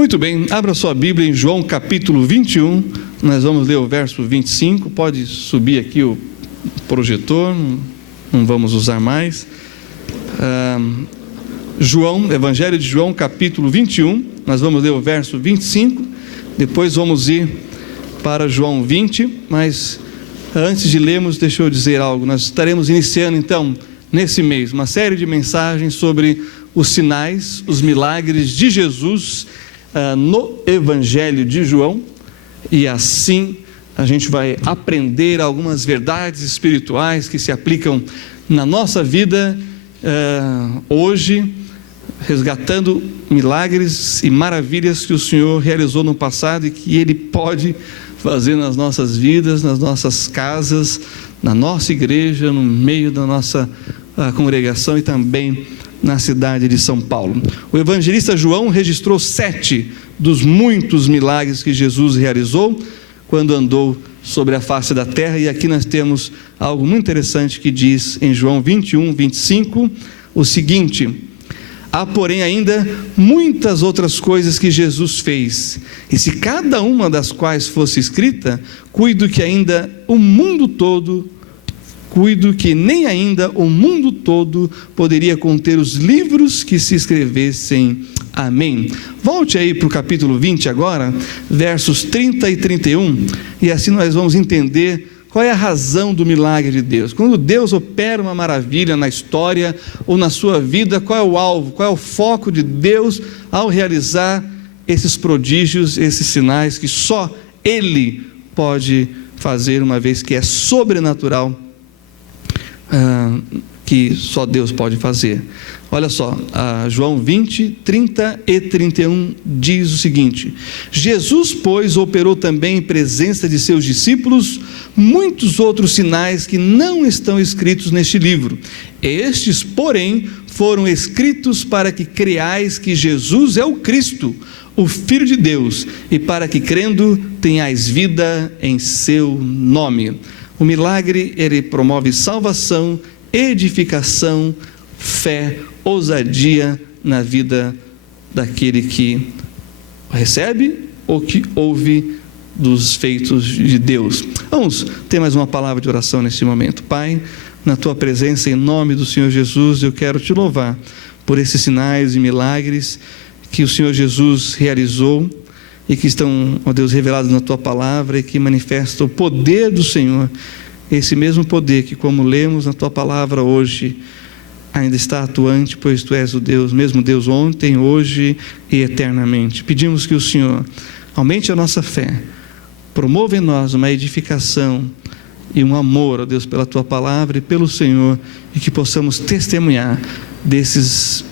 Muito bem, abra sua Bíblia em João capítulo 21, nós vamos ler o verso 25, pode subir aqui o projetor, não vamos usar mais. Evangelho de João capítulo 21, nós vamos ler o verso 25, depois vamos ir para João 20, mas antes de lermos, deixa eu dizer algo. Nós estaremos iniciando então, nesse mês, uma série de mensagens sobre os sinais, os milagres de Jesus no Evangelho de João, e assim a gente vai aprender algumas verdades espirituais que se aplicam na nossa vida hoje, resgatando milagres e maravilhas que o Senhor realizou no passado e que Ele pode fazer nas nossas vidas, nas nossas casas, na nossa igreja, no meio da nossa congregação e também na cidade de São Paulo. O evangelista João registrou 7 dos muitos milagres que Jesus realizou quando andou sobre a face da terra, e aqui nós temos algo muito interessante que diz em João 21, 25, o seguinte: há porém ainda muitas outras coisas que Jesus fez, e se cada uma das quais fosse escrita, cuido que nem ainda o mundo todo poderia conter os livros que se escrevessem. Amém. Volte aí para o capítulo 20 agora, versos 30 e 31, e assim nós vamos entender qual é a razão do milagre de Deus. Quando Deus opera uma maravilha na história ou na sua vida, qual é o alvo, qual é o foco de Deus ao realizar esses prodígios, esses sinais que só Ele pode fazer, uma vez que é sobrenatural, que só Deus pode fazer. Olha só, João 20, 30 e 31 diz o seguinte: Jesus, pois, operou também em presença de seus discípulos muitos outros sinais que não estão escritos neste livro. Estes, porém, foram escritos para que creais que Jesus é o Cristo, o Filho de Deus, e para que, crendo, tenhais vida em seu nome. O milagre, ele promove salvação, edificação, fé, ousadia na vida daquele que recebe ou que ouve dos feitos de Deus. Vamos ter mais uma palavra de oração nesse momento. Pai, na Tua presença, em nome do Senhor Jesus, eu quero Te louvar por esses sinais e milagres que o Senhor Jesus realizou e que estão, ó Deus, revelados na Tua palavra e que manifestam o poder do Senhor, esse mesmo poder que, como lemos na Tua palavra hoje, ainda está atuante, pois Tu és o Deus, mesmo Deus ontem, hoje e eternamente. Pedimos que o Senhor aumente a nossa fé, promova em nós uma edificação e um amor, ó Deus, pela Tua palavra e pelo Senhor, e que possamos testemunhar desses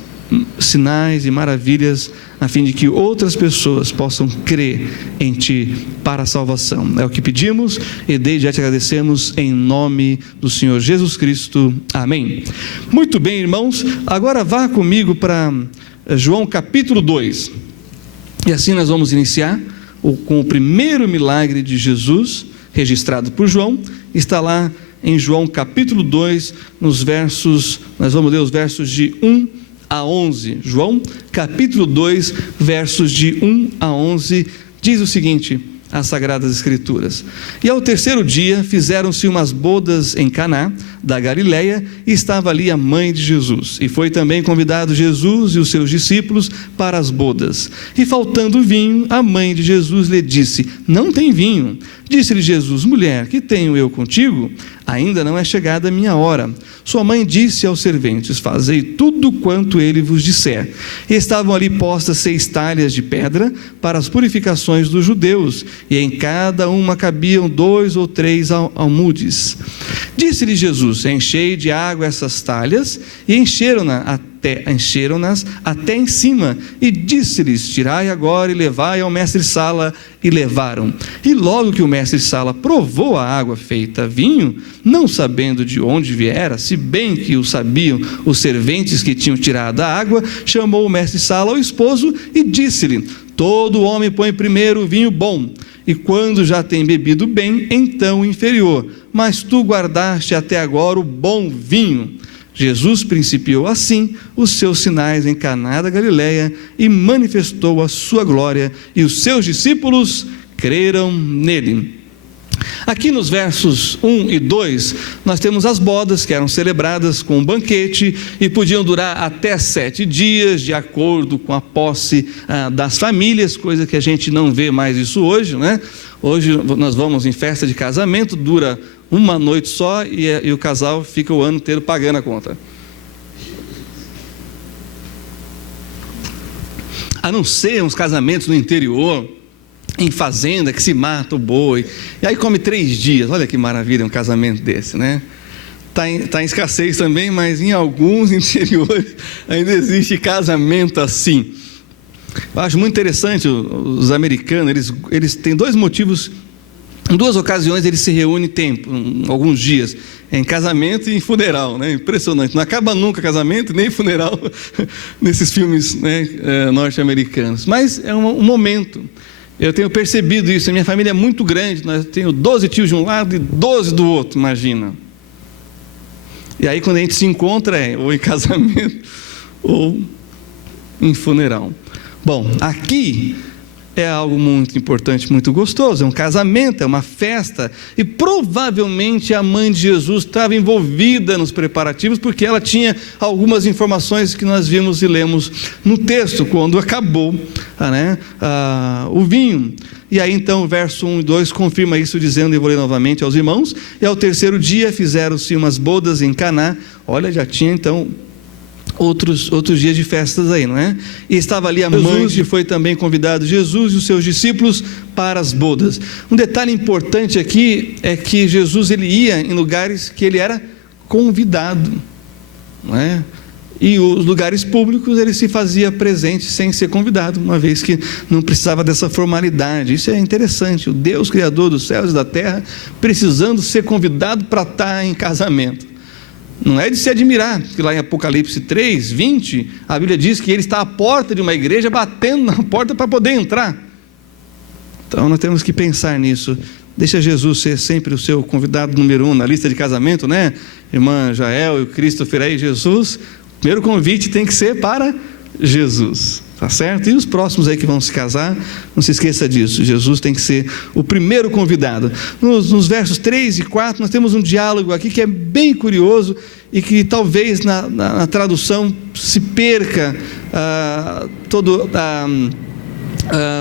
sinais e maravilhas, a fim de que outras pessoas possam crer em Ti para a salvação. É o que pedimos e desde já Te agradecemos em nome do Senhor Jesus Cristo. Amém. Muito bem, irmãos, agora vá comigo para João capítulo 2, e assim nós vamos iniciar com o primeiro milagre de Jesus, registrado por João. Está lá em João capítulo 2, nós vamos ler os versos de 1 a 11, João capítulo 2, versos de 1 a 11, diz o seguinte, as Sagradas Escrituras: e ao terceiro dia fizeram-se umas bodas em Caná da Galileia, e estava ali a mãe de Jesus, e foi também convidado Jesus e os seus discípulos para as bodas, e faltando vinho, a mãe de Jesus lhe disse: não tem vinho. Disse-lhe Jesus: mulher, que tenho eu contigo? Ainda não é chegada a minha hora. Sua mãe disse aos serventes: fazei tudo quanto ele vos disser. E estavam ali postas 6 talhas de pedra para as purificações dos judeus, e em cada uma cabiam 2 ou 3 almudes. Disse-lhe Jesus: enchei de água essas talhas, e encheram-nas até em cima, e disse-lhes: tirai agora e levai ao mestre-sala. E levaram. E logo que o mestre-sala provou a água feita vinho, não sabendo de onde viera, se bem que o sabiam os serventes que tinham tirado a água, chamou o mestre-sala ao esposo e disse-lhe: todo homem põe primeiro o vinho bom, e quando já tem bebido bem, então o inferior, mas tu guardaste até agora o bom vinho. Jesus principiou assim os seus sinais em Caná da Galileia e manifestou a sua glória, e os seus discípulos creram nele. Aqui nos versos 1 e 2, nós temos as bodas que eram celebradas com um banquete e podiam durar até 7 dias, de acordo com a posse das famílias, coisa que a gente não vê mais isso hoje, né? Hoje nós vamos em festa de casamento, dura uma noite só e o casal fica o ano inteiro pagando a conta. A não ser uns casamentos no interior, em fazenda, que se mata o boi, e aí come 3 dias. Olha que maravilha um casamento desse, né? Está em escassez também, mas em alguns interiores ainda existe casamento assim. Eu acho muito interessante, os americanos, eles têm 2 motivos, em 2 ocasiões eles se reúnem alguns dias, em casamento e em funeral, né? Impressionante, não acaba nunca casamento nem funeral nesses filmes, né, norte-americanos, mas é um momento. Eu tenho percebido isso, a minha família é muito grande, nós temos 12 tios de um lado e 12 do outro, imagina. E aí quando a gente se encontra ou em casamento ou em funeral. Bom, aqui é algo muito importante, muito gostoso, é um casamento, é uma festa, e provavelmente a mãe de Jesus estava envolvida nos preparativos, porque ela tinha algumas informações que nós vimos e lemos no texto, quando acabou o vinho. E aí então o verso 1 e 2 confirma isso, dizendo, e vou ler novamente aos irmãos, e ao 3º dia fizeram-se umas bodas em Caná. Olha, já tinha então outros dias de festas aí, não é? E estava ali a mãe, e foi também convidado Jesus e os seus discípulos para as bodas. Um detalhe importante aqui é que Jesus ele ia em lugares que ele era convidado, não é? E os lugares públicos ele se fazia presente sem ser convidado, uma vez que não precisava dessa formalidade. Isso é interessante, o Deus Criador dos céus e da terra precisando ser convidado para estar em casamento. Não é de se admirar, que lá em Apocalipse 3, 20, a Bíblia diz que ele está à porta de uma igreja, batendo na porta para poder entrar. Então nós temos que pensar nisso. Deixa Jesus ser sempre o seu convidado número 1 na lista de casamento, né? Irmã Jael e o Christopher aí, Jesus, o primeiro convite tem que ser para Jesus. Tá certo? E os próximos aí que vão se casar, não se esqueça disso, Jesus tem que ser o primeiro convidado. Nos versos 3 e 4, nós temos um diálogo aqui que é bem curioso e que talvez na tradução se perca todo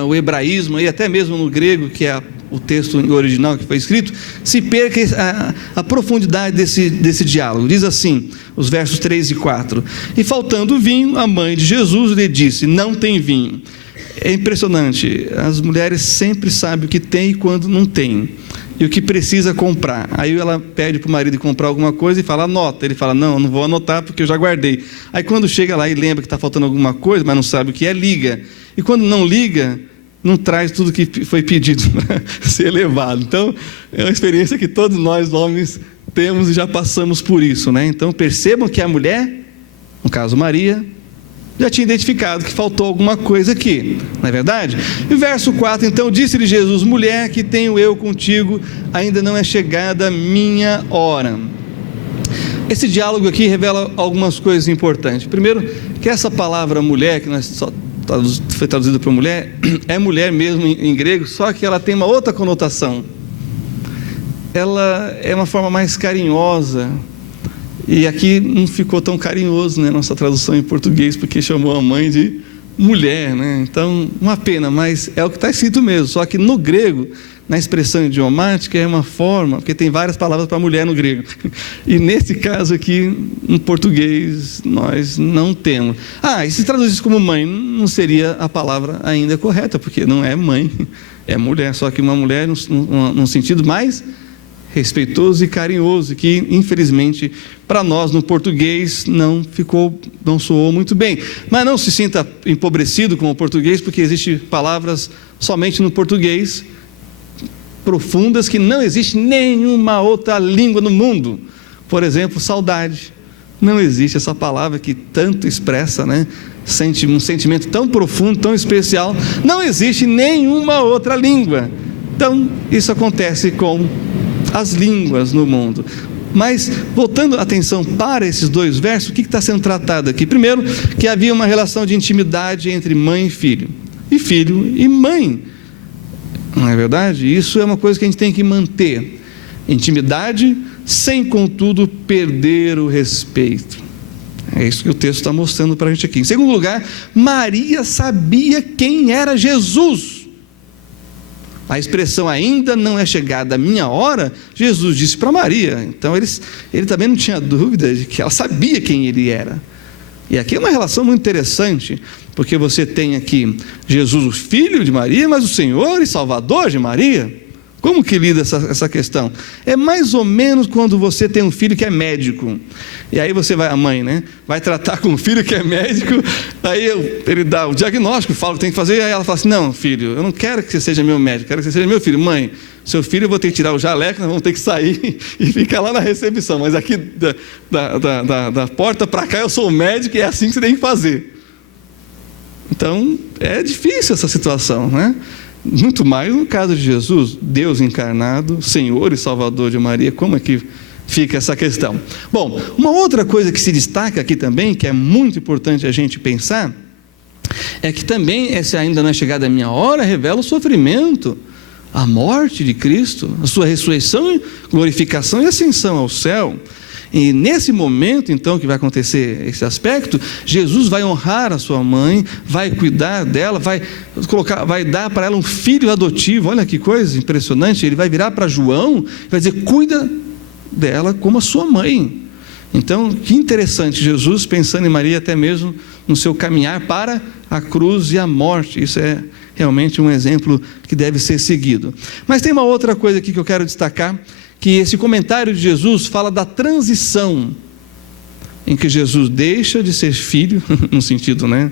o hebraísmo e até mesmo no grego, que é o texto original que foi escrito, se perca a profundidade desse diálogo. Diz assim, os versos 3 e 4: e faltando vinho, a mãe de Jesus lhe disse, não tem vinho. É impressionante, as mulheres sempre sabem o que tem e quando não tem, e o que precisa comprar. Aí ela pede para o marido comprar alguma coisa e fala, anota. Ele fala, não vou anotar porque eu já guardei. Aí quando chega lá e lembra que está faltando alguma coisa, mas não sabe o que é, liga. E quando não liga, não traz tudo que foi pedido para ser levado. Então, é uma experiência que todos nós, homens, temos e já passamos por isso, né? Então, percebam que a mulher, no caso Maria, já tinha identificado que faltou alguma coisa aqui, não é verdade? E o verso 4, então, disse-lhe Jesus, mulher, que tenho eu contigo, ainda não é chegada a minha hora. Esse diálogo aqui revela algumas coisas importantes. Primeiro, que essa palavra mulher, que nós só foi traduzida para mulher, é mulher mesmo em grego, só que ela tem uma outra conotação. Ela é uma forma mais carinhosa, e aqui não ficou tão carinhoso, né, nossa tradução em português, porque chamou a mãe de mulher, né? Então, uma pena, mas é o que está escrito mesmo, só que no grego, na expressão idiomática, é uma forma, porque tem várias palavras para mulher no grego, e nesse caso aqui, no português, nós não temos. E se traduzisse como mãe, não seria a palavra ainda correta, porque não é mãe, é mulher, só que uma mulher num sentido mais respeitoso e carinhoso, que infelizmente para nós no português não soou muito bem. Mas não se sinta empobrecido com o português, porque existem palavras somente no português profundas que não existe nenhuma outra língua no mundo. Por exemplo, saudade. Não existe essa palavra que tanto expressa, né? Um sentimento tão profundo, tão especial. Não existe nenhuma outra língua. Então, isso acontece com as línguas no mundo. Mas, voltando a atenção para esses dois versos, o que está sendo tratado aqui? Primeiro, que havia uma relação de intimidade entre mãe e filho e mãe. Não é verdade? Isso é uma coisa que a gente tem que manter. Intimidade, sem, contudo, perder o respeito. É isso que o texto está mostrando para a gente aqui. Em segundo lugar, Maria sabia quem era Jesus. A expressão ainda não é chegada a minha hora, Jesus disse para Maria. Então ele também não tinha dúvida de que ela sabia quem ele era. E aqui é uma relação muito interessante, porque você tem aqui Jesus, o filho de Maria, mas o Senhor e Salvador de Maria. Como que lida essa questão? É mais ou menos quando você tem um filho que é médico, e aí a mãe, né, vai tratar com um filho que é médico, aí ele dá o diagnóstico, fala o que tem que fazer, aí ela fala assim: não, filho, eu não quero que você seja meu médico, quero que você seja meu filho. Mãe, seu filho eu vou ter que tirar o jaleco, nós vamos ter que sair e ficar lá na recepção, mas aqui da porta para cá eu sou o médico e é assim que você tem que fazer. Então, é difícil essa situação, né? Muito mais no caso de Jesus, Deus encarnado, Senhor e Salvador de Maria. Como é que fica essa questão? Bom, uma outra coisa que se destaca aqui também, que é muito importante a gente pensar, é que também essa ainda não é chegada a minha hora, revela o sofrimento, a morte de Cristo, a sua ressurreição, glorificação e ascensão ao céu. E nesse momento, então, que vai acontecer esse aspecto, Jesus vai honrar a sua mãe, vai cuidar dela, vai dar para ela um filho adotivo. Olha que coisa impressionante. Ele vai virar para João e vai dizer: cuida dela como a sua mãe. Então, que interessante, Jesus pensando em Maria até mesmo no seu caminhar para a cruz e a morte. Isso é realmente um exemplo que deve ser seguido. Mas tem uma outra coisa aqui que eu quero destacar, que esse comentário de Jesus fala da transição em que Jesus deixa de ser filho, no sentido, né,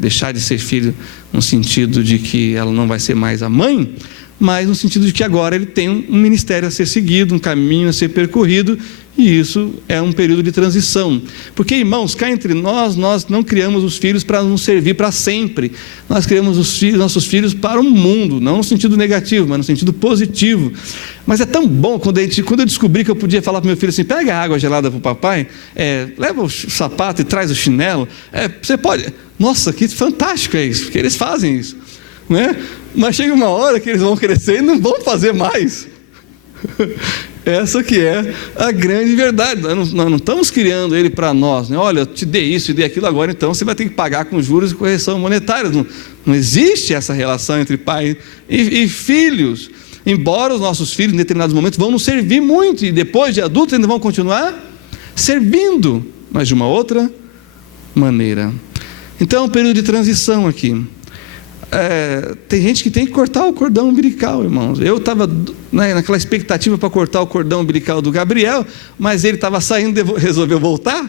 deixar de ser filho no sentido de que ela não vai ser mais a mãe, mas no sentido de que agora ele tem um ministério a ser seguido, um caminho a ser percorrido, e isso é um período de transição. Porque, irmãos, cá entre nós não criamos os filhos para nos servir para sempre. Nós criamos nossos filhos para o mundo, não no sentido negativo, mas no sentido positivo. Mas é tão bom quando eu descobri que eu podia falar para meu filho assim: pega a água gelada para o papai, leva o sapato e traz o chinelo. Você pode. Nossa, que fantástico é isso, porque eles fazem isso, né? Mas chega uma hora que eles vão crescer e não vão fazer mais. Essa que é a grande verdade. Nós não estamos criando ele para nós, né? Olha, eu te dei isso, te dei aquilo, agora então você vai ter que pagar com juros e correção monetária. Não existe essa relação entre pai e filhos. Embora os nossos filhos, em determinados momentos, vão nos servir muito, e depois de adultos ainda vão continuar servindo, mas de uma outra maneira. Então é um período de transição aqui. Tem gente que tem que cortar o cordão umbilical, irmãos. Eu estava naquela expectativa para cortar o cordão umbilical do Gabriel, mas ele estava saindo e resolveu voltar.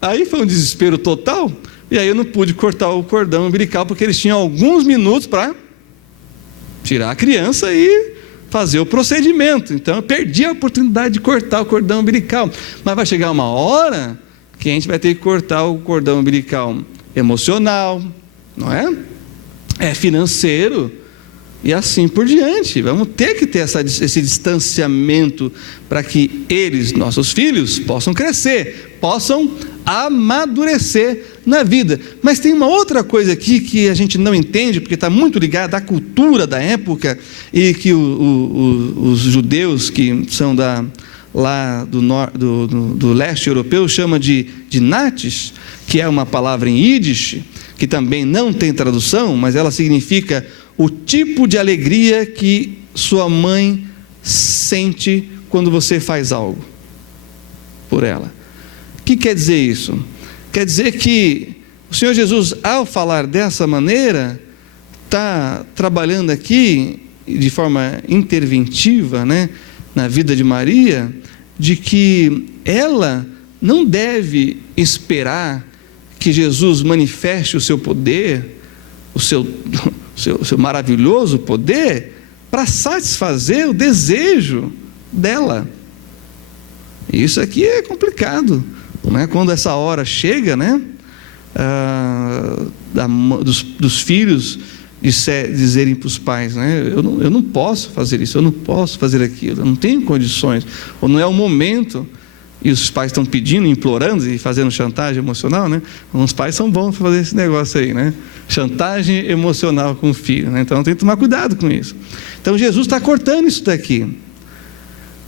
Aí foi um desespero total, e aí eu não pude cortar o cordão umbilical, porque eles tinham alguns minutos para tirar a criança e fazer o procedimento. Então eu perdi a oportunidade de cortar o cordão umbilical. Mas vai chegar uma hora que a gente vai ter que cortar o cordão umbilical emocional, não é? Financeiro, e assim por diante. Vamos ter que ter esse distanciamento para que eles, nossos filhos, possam crescer, possam amadurecer na vida. Mas tem uma outra coisa aqui que a gente não entende, porque está muito ligada à cultura da época, e que os judeus que são lá do leste europeu chama de nates, que é uma palavra em Yiddish, que também não tem tradução, mas ela significa o tipo de alegria que sua mãe sente quando você faz algo por ela. O que quer dizer isso? Quer dizer que o Senhor Jesus, ao falar dessa maneira, está trabalhando aqui de forma interventiva, né, na vida de Maria, de que ela não deve esperar que Jesus manifeste o seu poder, o seu maravilhoso poder, para satisfazer o desejo dela. Isso aqui é complicado, né? Quando essa hora chega, né, dos filhos dizerem para os pais, né? Eu não posso fazer isso, eu não posso fazer aquilo, eu não tenho condições, ou não é o momento, e os pais estão pedindo, implorando e fazendo chantagem emocional, né? Os pais são bons para fazer esse negócio aí, né? Chantagem emocional com o filho, né? Então tem que tomar cuidado com isso. Então Jesus está cortando isso daqui.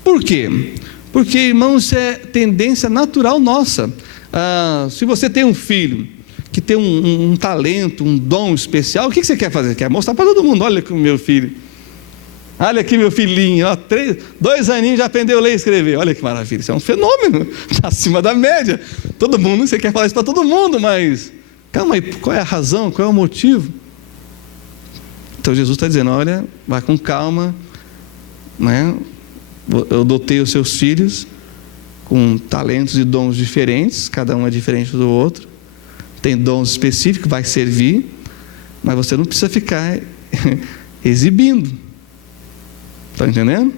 Por quê? Porque, irmãos, isso é tendência natural nossa. Se você tem um filho que tem um talento, um dom especial, o que você quer fazer? Quer mostrar para todo mundo: olha aqui o meu filho, olha aqui meu filhinho, 2 aninhos já aprendeu a ler e escrever, olha que maravilha, isso é um fenômeno, acima da média. Todo mundo, você quer falar isso para todo mundo, mas calma aí, qual é a razão, qual é o motivo? Então Jesus está dizendo: olha, vai com calma, né? Eu dotei os seus filhos com talentos e dons diferentes, cada um é diferente do outro, tem dons específicos, vai servir, mas você não precisa ficar exibindo. Está entendendo?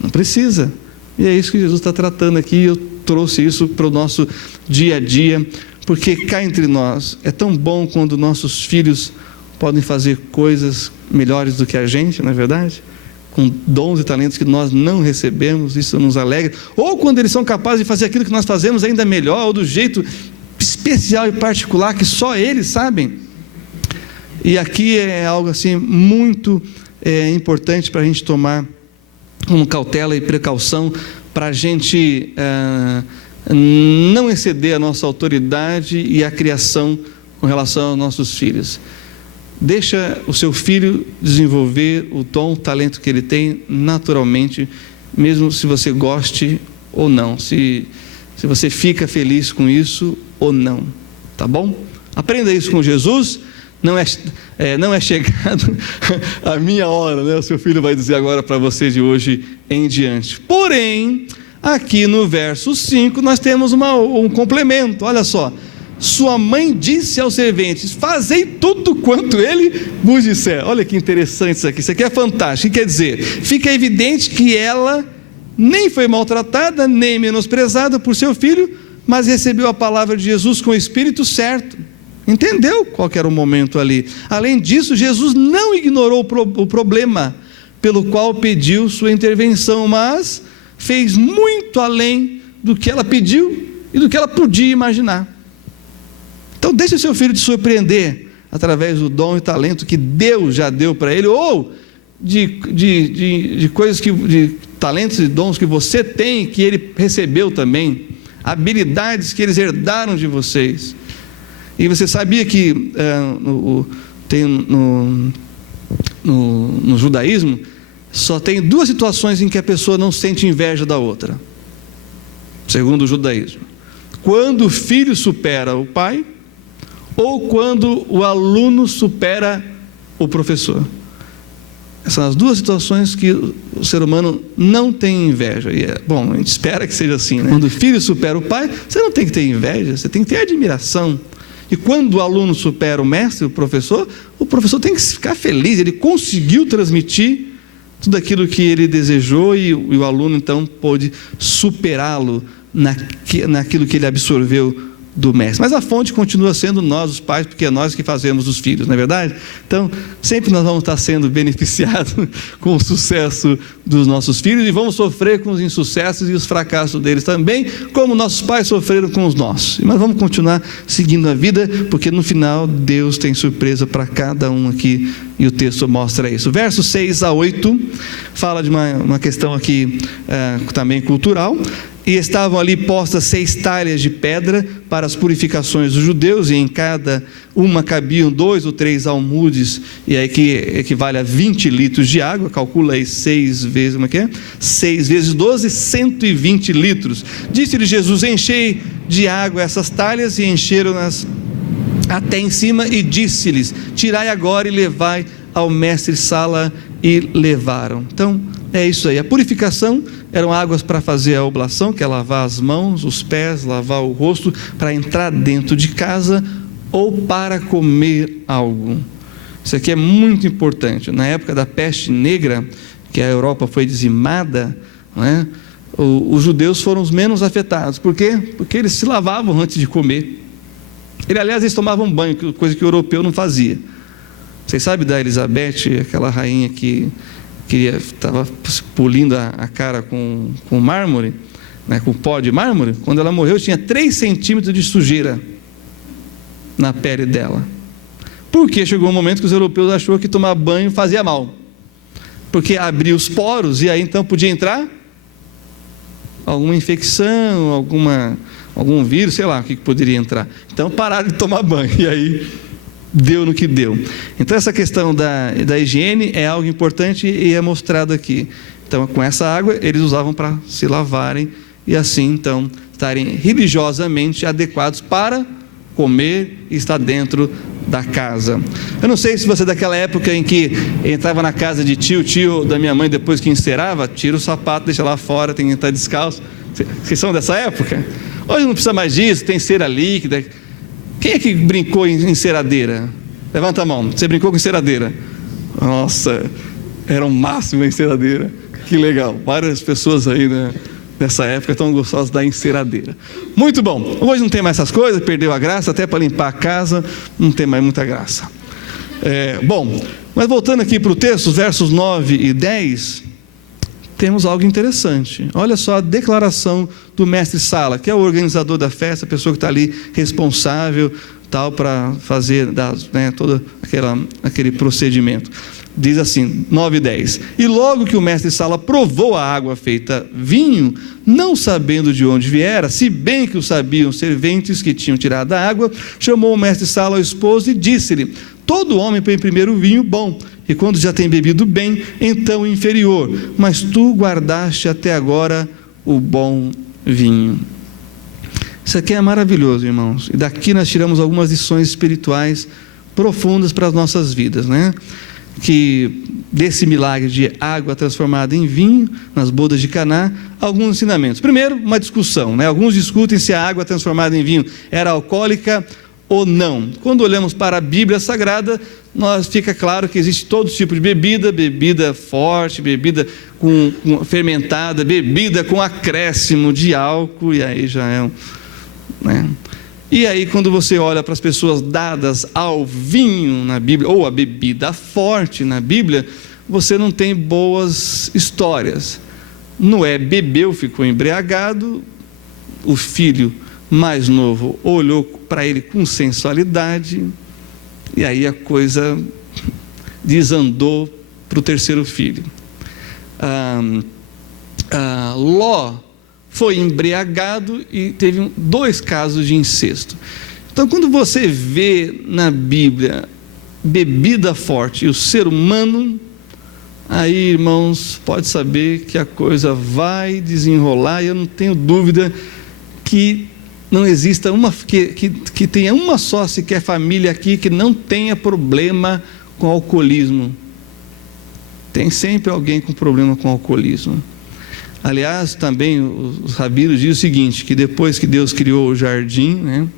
Não precisa. E é isso que Jesus está tratando aqui. Eu trouxe isso para o nosso dia a dia, porque cá entre nós é tão bom quando nossos filhos podem fazer coisas melhores do que a gente, não é verdade? Com dons e talentos que nós não recebemos, isso nos alegra. Ou quando eles são capazes de fazer aquilo que nós fazemos ainda melhor, ou do jeito especial e particular que só eles sabem. E aqui é algo assim muito importante para a gente tomar como cautela e precaução, para a gente não exceder a nossa autoridade e a criação com relação aos nossos filhos. Deixa o seu filho desenvolver o dom, o talento que ele tem naturalmente, mesmo se você goste ou não, se você fica feliz com isso ou não, tá bom? Aprenda isso com Jesus. Não é chegado a minha hora, né? O seu filho vai dizer agora para você de hoje em diante. Porém, aqui no verso 5 nós temos um complemento. Olha só: sua mãe disse aos serventes: fazei tudo quanto ele vos disser. Olha que interessante isso aqui. Isso aqui é fantástico. Quer dizer, fica evidente que ela nem foi maltratada, nem menosprezada por seu filho, mas recebeu a palavra de Jesus com o espírito certo. Entendeu qual que era o momento ali. Além disso, Jesus não ignorou o problema pelo qual pediu sua intervenção, mas fez muito além do que ela pediu e do que ela podia imaginar. Então deixe o seu filho te surpreender através do dom e talento que Deus já deu para ele, ou de coisas de talentos e dons que você tem, que ele recebeu também, habilidades que eles herdaram de vocês. E você sabia que no judaísmo só tem 2 situações em que a pessoa não sente inveja da outra, segundo o judaísmo: quando o filho supera o pai, ou quando o aluno supera o professor. Essas são as 2 situações que o ser humano não tem inveja. E bom, a gente espera que seja assim, né? Quando o filho supera o pai, você não tem que ter inveja, você tem que ter admiração. E quando o aluno supera o mestre, o professor tem que ficar feliz, ele conseguiu transmitir tudo aquilo que ele desejou, e o aluno então pôde superá-lo naquilo que ele absorveu do mestre. Mas a fonte continua sendo nós, os pais, porque é nós que fazemos os filhos, não é verdade? Então, sempre nós vamos estar sendo beneficiados com o sucesso dos nossos filhos, e vamos sofrer com os insucessos e os fracassos deles também, como nossos pais sofreram com os nossos. Mas vamos continuar seguindo a vida, porque no final Deus tem surpresa para cada um aqui, e o texto mostra isso. Versos 6 a 8 fala de uma questão aqui também cultural. E estavam ali postas 6 talhas de pedra para as purificações dos judeus, e em cada uma cabiam 2 ou 3 almudes, e aí que equivale a 20 litros de água. Calcula aí 6 vezes, como é que é? 6 vezes 12, 120 litros. Disse-lhe Jesus: enchei de água essas talhas, e encheram-nas até em cima, e disse-lhes: tirai agora e levai ao mestre-sala, e levaram. Então, é isso aí. A purificação eram águas para fazer a oblação, que é lavar as mãos, os pés, lavar o rosto, para entrar dentro de casa ou para comer algo. Isso aqui é muito importante. Na época da peste negra, que a Europa foi dizimada, não é? Os judeus foram os menos afetados. Por quê? Porque eles se lavavam antes de comer. Aliás, eles tomavam banho, coisa que o europeu não fazia. Vocês sabem da Elizabeth, aquela rainha que estava polindo a cara com mármore, né, com pó de mármore? Quando ela morreu, tinha 3 centímetros de sujeira na pele dela. Porque chegou um momento que os europeus acharam que tomar banho fazia mal, porque abria os poros e aí então podia entrar alguma infecção, algum vírus, sei lá o que poderia entrar. Então pararam de tomar banho e aí deu no que deu. Então essa questão da higiene é algo importante e é mostrado aqui. Então com essa água eles usavam para se lavarem e assim então estarem religiosamente adequados para comer e estar dentro da casa. Eu não sei se você é daquela época em que entrava na casa de tio da minha mãe, depois que encerava, tira o sapato, deixa lá fora, tem que estar descalço. Vocês são dessa época? Hoje não precisa mais disso, tem cera líquida. Quem é que brincou em enceradeira? Levanta a mão. Você brincou com enceradeira? Nossa, era o máximo a enceradeira. Que legal. Várias pessoas aí, né, nessa época tão gostosas da enceradeira. Muito bom. Hoje não tem mais essas coisas, perdeu a graça, até para limpar a casa não tem mais muita graça. Bom, mas voltando aqui para o texto, versos 9 e 10, temos algo interessante. Olha só a declaração do mestre Sala, que é o organizador da festa, a pessoa que está ali responsável tal para fazer todo aquele procedimento. Diz assim, 9 e 10. E logo que o mestre Sala provou a água feita vinho, não sabendo de onde viera, se bem que o sabiam os serventes que tinham tirado a água, chamou o mestre Sala ao esposo e disse-lhe: todo homem põe primeiro o vinho bom, e quando já tem bebido bem, então o inferior, mas tu guardaste até agora o bom vinho. Isso aqui é maravilhoso, irmãos, e daqui nós tiramos algumas lições espirituais profundas para as nossas vidas, né? Que desse milagre de água transformada em vinho, nas bodas de Caná, alguns ensinamentos. Primeiro, uma discussão, né? Alguns discutem se a água transformada em vinho era alcoólica ou não. Quando olhamos para a Bíblia Sagrada, fica claro que existe todo tipo de bebida, bebida forte, bebida com fermentada, bebida com acréscimo de álcool, e aí já é né? E aí quando você olha para as pessoas dadas ao vinho na Bíblia, ou a bebida forte na Bíblia, você não tem boas histórias. Noé bebeu, ficou embriagado, o filho mais novo olhou para ele com sensualidade, e aí a coisa desandou para o terceiro filho. Ló foi embriagado e teve 2 casos de incesto. Então, quando você vê na Bíblia bebida forte e o ser humano, aí, irmãos, pode saber que a coisa vai desenrolar, e eu não tenho dúvida que não exista que tenha uma só sequer família aqui que não tenha problema com alcoolismo. Tem sempre alguém com problema com alcoolismo. Aliás, também os rabinos dizem o seguinte, que depois que Deus criou o jardim, né,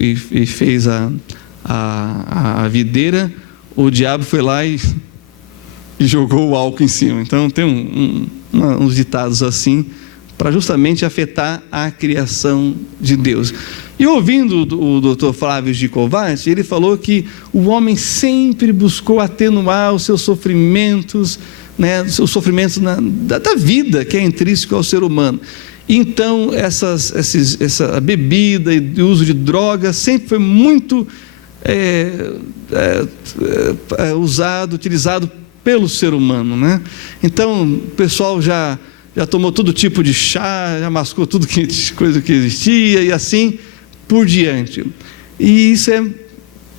e fez a videira, o diabo foi lá e jogou o álcool em cima. Então tem uns ditados assim, para justamente afetar a criação de Deus. E ouvindo o Dr. Flávio de Kovács, ele falou que o homem sempre buscou atenuar os seus sofrimentos, né, os sofrimentos da vida que é intrínseco ao ser humano. Então essa bebida e o uso de drogas sempre foi muito utilizado pelo ser humano, né? Então o pessoal já tomou todo tipo de chá, já mascou tudo coisa que existia e assim por diante. E isso é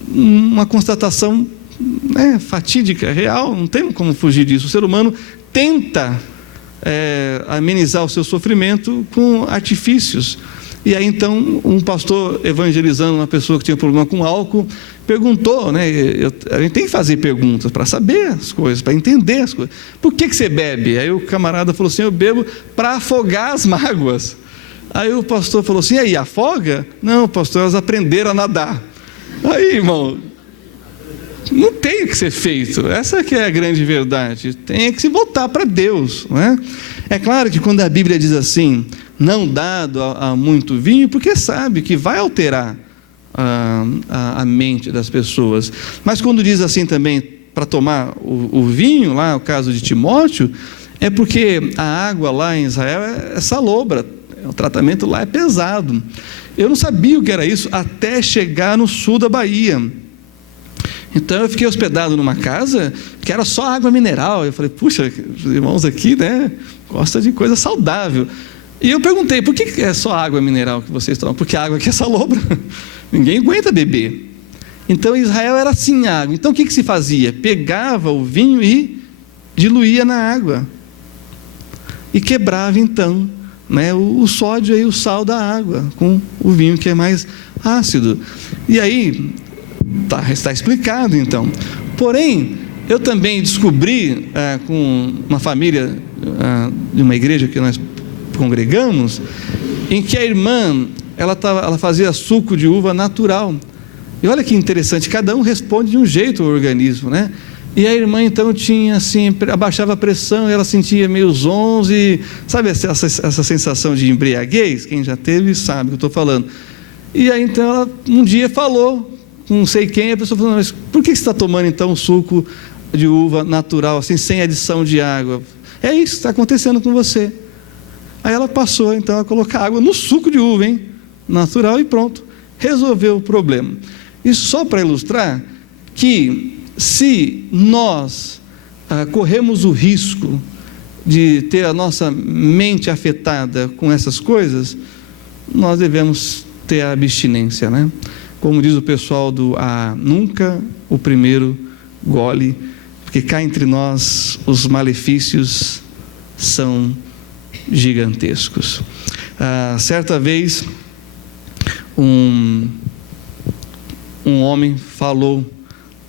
uma constatação fatídica, real, não tem como fugir disso. O ser humano tenta amenizar o seu sofrimento com artifícios. E aí então um pastor evangelizando uma pessoa que tinha problema com álcool perguntou, né? A gente tem que fazer perguntas para saber as coisas, para entender as coisas. Por que você bebe? Aí o camarada falou assim: eu bebo para afogar as mágoas. Aí o pastor falou assim: e aí, afoga? Não, pastor, elas aprenderam a nadar. Aí, irmão, não tem o que ser feito. Essa que é a grande verdade. Tem que se voltar para Deus, não é? É claro que quando a Bíblia diz assim, não dado a muito vinho, porque sabe que vai alterar a mente das pessoas. Mas quando diz assim também, para tomar o vinho, lá o caso de Timóteo, é porque a água lá em Israel é salobra, o tratamento lá é pesado. Eu não sabia o que era isso até chegar no sul da Bahia. Então eu fiquei hospedado numa casa que era só água mineral. Eu falei, puxa, os irmãos aqui, né, gostam de coisa saudável. E eu perguntei, por que é só água mineral que vocês tomam? Porque a água aqui é salobra, ninguém aguenta beber. Então Israel era assim a água. Então o que se fazia? Pegava o vinho e diluía na água. E quebrava então, né, o sódio e o sal da água com o vinho que é mais ácido. E aí, está explicado então. Porém, eu também descobri com uma família de uma igreja que nós congregamos, em que a irmã, ela fazia suco de uva natural. E olha que interessante, cada um responde de um jeito ao organismo, né? E a irmã então tinha assim, abaixava a pressão, ela sentia meio zonzo, sabe essa sensação de embriaguez? Quem já teve sabe o que eu estou falando. E aí então ela um dia falou, não sei quem, a pessoa falou, mas por que você está tomando então um suco de uva natural, assim, sem adição de água? É isso que está acontecendo com você. Aí ela passou então a colocar água no suco de uva, hein? Natural, e pronto, resolveu o problema. Isso só para ilustrar que se nós corremos o risco de ter a nossa mente afetada com essas coisas, nós devemos ter a abstinência, né? Como diz o pessoal nunca o primeiro gole, porque cá entre nós os malefícios são gigantescos. Certa vez um homem falou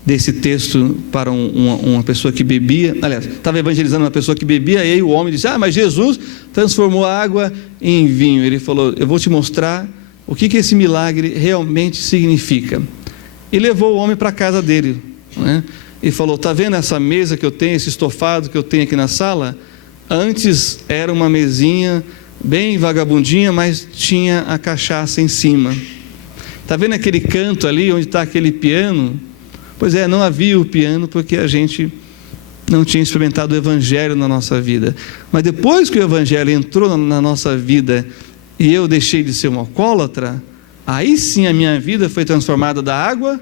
desse texto para uma pessoa que bebia, aliás, estava evangelizando uma pessoa que bebia, e aí o homem disse, mas Jesus transformou a água em vinho. Ele falou, eu vou te mostrar o que esse milagre realmente significa. E levou o homem para a casa dele, né? E falou, está vendo essa mesa que eu tenho, esse estofado que eu tenho aqui na sala? Antes era uma mesinha bem vagabundinha, mas tinha a cachaça em cima. Está vendo aquele canto ali onde está aquele piano? Pois é, não havia o piano porque a gente não tinha experimentado o Evangelho na nossa vida. Mas depois que o Evangelho entrou na nossa vida e eu deixei de ser um alcoólatra, aí sim a minha vida foi transformada da água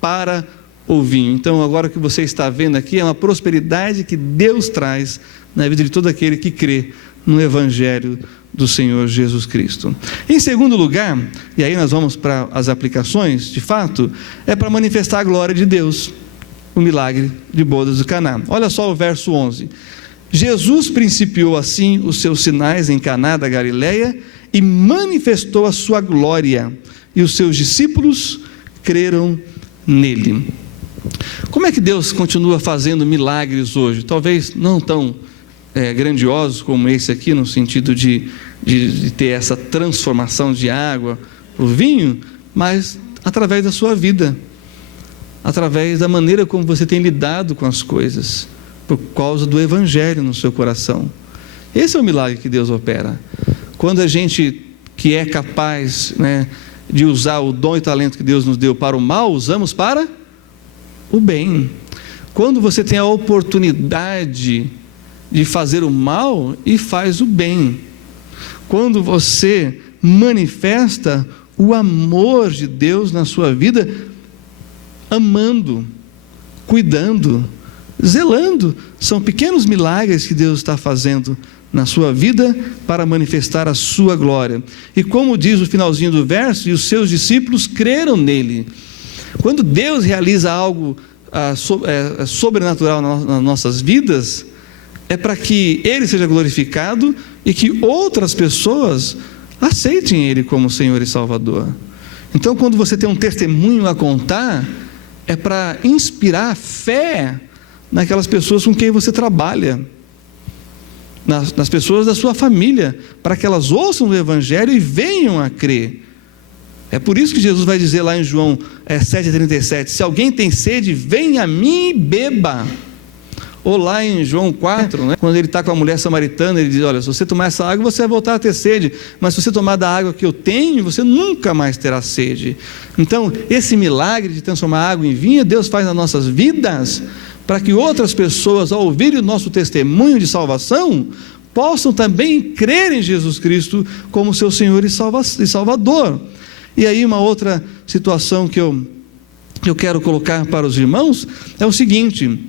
para o vinho. Então agora o que você está vendo aqui é uma prosperidade que Deus traz na vida de todo aquele que crê no Evangelho do Senhor Jesus Cristo. Em segundo lugar, e aí nós vamos para as aplicações, de fato, é para manifestar a glória de Deus, o milagre de bodas de Caná. Olha só o verso 11. Jesus principiou assim os seus sinais em Caná da Galileia e manifestou a sua glória, e os seus discípulos creram nele. Como é que Deus continua fazendo milagres hoje? Talvez não tão grandiosos como esse aqui, no sentido de ter essa transformação de água para o vinho, mas através da sua vida, através da maneira como você tem lidado com as coisas, por causa do Evangelho no seu coração. Esse é o milagre que Deus opera. Quando a gente que é capaz, né, de usar o dom e talento que Deus nos deu para o mal, usamos para o bem. Quando você tem a oportunidade de fazer o mal e faz o bem. Quando você manifesta o amor de Deus na sua vida, amando, cuidando, zelando, são pequenos milagres que Deus está fazendo na sua vida para manifestar a sua glória. E como diz o finalzinho do verso, e os seus discípulos creram nele. Quando Deus realiza algo sobrenatural nas nossas vidas, é para que Ele seja glorificado e que outras pessoas aceitem Ele como Senhor e Salvador. Então, quando você tem um testemunho a contar, é para inspirar fé naquelas pessoas com quem você trabalha, nas pessoas da sua família, para que elas ouçam o Evangelho e venham a crer. É por isso que Jesus vai dizer lá em João 7,37, se alguém tem sede, venha a mim e beba. Ou lá em João 4, né, quando ele está com a mulher samaritana, ele diz: olha, se você tomar essa água, você vai voltar a ter sede, mas se você tomar da água que eu tenho, você nunca mais terá sede. Então, esse milagre de transformar água em vinho, Deus faz nas nossas vidas, para que outras pessoas, ao ouvirem o nosso testemunho de salvação, possam também crer em Jesus Cristo como seu Senhor e Salvador. E aí uma outra situação que eu quero colocar para os irmãos é o seguinte: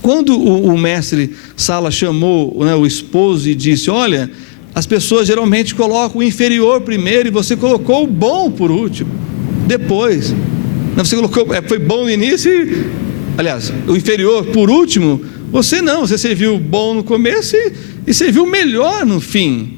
quando o mestre Sala chamou, né, o esposo e disse: olha, as pessoas geralmente colocam o inferior primeiro e você colocou o bom por último, depois. Não, você colocou, foi bom no início e, aliás, o inferior por último. Você não, você serviu bom no começo e serviu melhor no fim.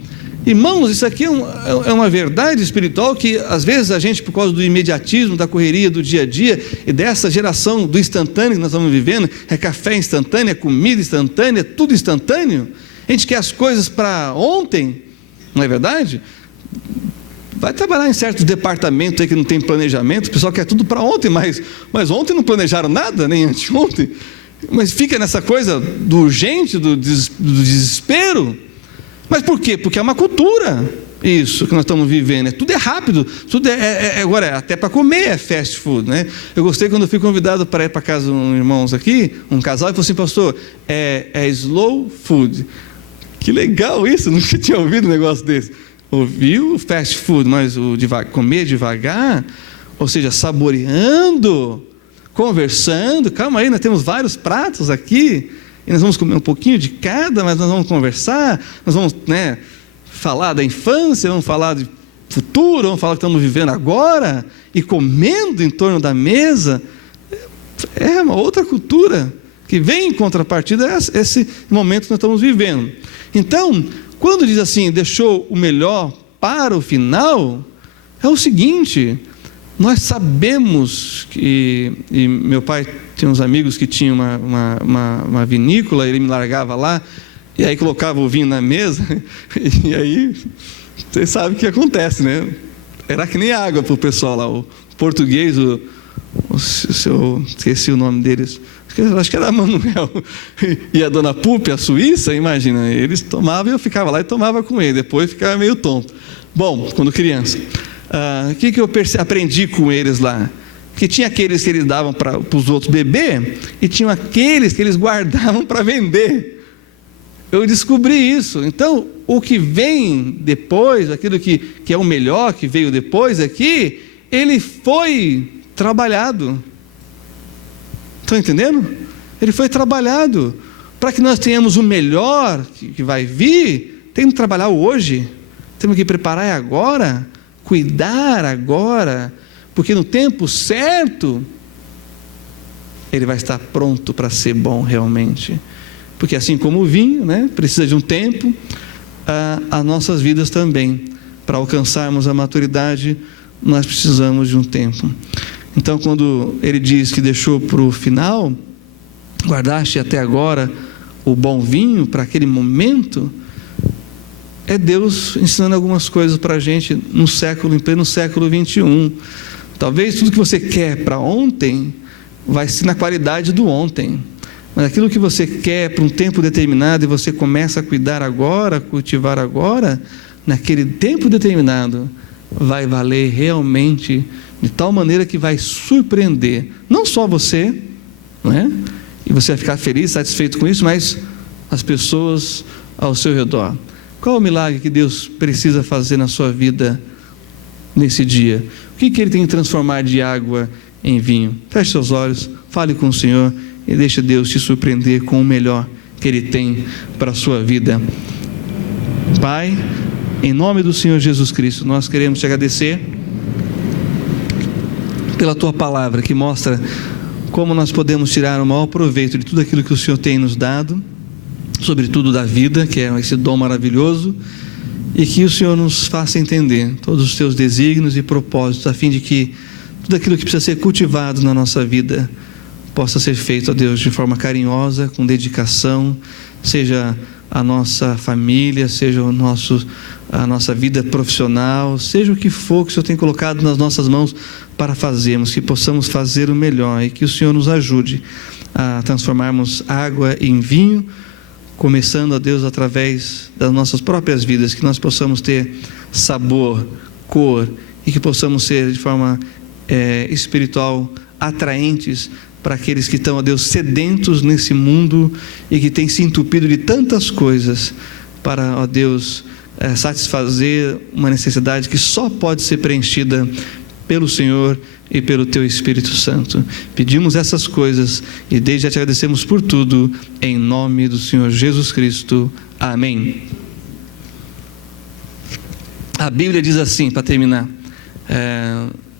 Irmãos, isso aqui é uma verdade espiritual que às vezes a gente, por causa do imediatismo, da correria do dia a dia e dessa geração do instantâneo que nós estamos vivendo, é café instantâneo, é comida instantânea, é tudo instantâneo, a gente quer as coisas para ontem, não é verdade? Vai trabalhar em certos departamentos aí que não tem planejamento, o pessoal quer tudo para ontem, mas ontem não planejaram nada, nem anteontem, mas fica nessa coisa do urgente, do desespero. Mas por quê? Porque é uma cultura isso que nós estamos vivendo, tudo é rápido, tudo agora até para comer é fast food, né? Eu gostei quando eu fui convidado para ir para casa de uns irmãos aqui, um casal, e falou assim: pastor, é slow food. Que legal isso, nunca tinha ouvido um negócio desse. Ouvi o fast food, mas o comer devagar, ou seja, saboreando, conversando. Calma aí, nós temos vários pratos aqui, e nós vamos comer um pouquinho de cada, mas nós vamos conversar, nós vamos, né, falar da infância, vamos falar de futuro, vamos falar que estamos vivendo agora, e comendo em torno da mesa. É uma outra cultura que vem em contrapartida a esse momento que nós estamos vivendo. Então, quando diz assim, deixou o melhor para o final, é o seguinte: nós sabemos que, e meu pai tinha uns amigos que tinham uma vinícola, ele me largava lá, e aí colocava o vinho na mesa, e aí, vocês sabem o que acontece, né? Era que nem água para o pessoal lá, o português, esqueci o nome deles, acho que era Manuel, e a dona Pupi, a Suíça, imagina, eles tomavam e eu ficava lá e tomava com ele, depois ficava meio tonto. Bom, quando criança. O que eu aprendi com eles lá? Que tinha aqueles que eles davam para os outros beber, e tinham aqueles que eles guardavam para vender. Eu descobri isso. Então, o que vem depois, aquilo que é o melhor, que veio depois aqui, ele foi trabalhado. Estão entendendo? Ele foi trabalhado. Para que nós tenhamos o melhor que vai vir, temos que trabalhar hoje, temos que preparar agora, cuidar agora, porque no tempo certo ele vai estar pronto para ser bom realmente. Porque assim como o vinho, né, precisa de um tempo, as nossas vidas também, para alcançarmos a maturidade, nós precisamos de um tempo. Então, quando ele diz que deixou para o final, guardaste até agora o bom vinho para aquele momento, é Deus ensinando algumas coisas para a gente em pleno século 21. Talvez tudo que você quer para ontem vai ser na qualidade do ontem, mas aquilo que você quer para um tempo determinado e você começa a cuidar agora, cultivar agora, naquele tempo determinado, vai valer realmente de tal maneira que vai surpreender, não só você, não é? E você vai ficar feliz, satisfeito com isso, mas as pessoas ao seu redor. Qual é o milagre que Deus precisa fazer na sua vida nesse dia? O que Ele tem que transformar de água em vinho? Feche seus olhos, fale com o Senhor e deixe Deus te surpreender com o melhor que Ele tem para a sua vida. Pai, em nome do Senhor Jesus Cristo, nós queremos te agradecer pela Tua palavra que mostra como nós podemos tirar o maior proveito de tudo aquilo que o Senhor tem nos dado, sobretudo da vida, que é esse dom maravilhoso, e que o Senhor nos faça entender todos os Teus desígnios e propósitos, a fim de que tudo aquilo que precisa ser cultivado na nossa vida possa ser feito, ó Deus, de forma carinhosa, com dedicação, seja a nossa família, seja a nossa vida profissional, seja o que for que o Senhor tem colocado nas nossas mãos para fazermos, que possamos fazer o melhor e que o Senhor nos ajude a transformarmos água em vinho, começando, ó Deus, através das nossas próprias vidas, que nós possamos ter sabor, cor, e que possamos ser de forma espiritual atraentes para aqueles que estão, ó Deus, sedentos nesse mundo e que têm se entupido de tantas coisas para, ó Deus, satisfazer uma necessidade que só pode ser preenchida pelo Senhor e pelo Teu Espírito Santo. Pedimos essas coisas e desde já te agradecemos por tudo, em nome do Senhor Jesus Cristo. Amém. A Bíblia diz assim, para terminar: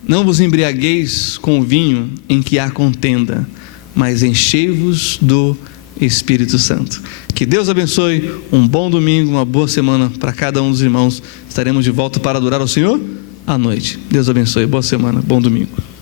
não vos embriagueis com o vinho em que há contenda, mas enchei-vos do Espírito Santo. Que Deus abençoe, um bom domingo, uma boa semana para cada um dos irmãos. Estaremos de volta para adorar ao Senhor à noite. Deus abençoe, boa semana, bom domingo.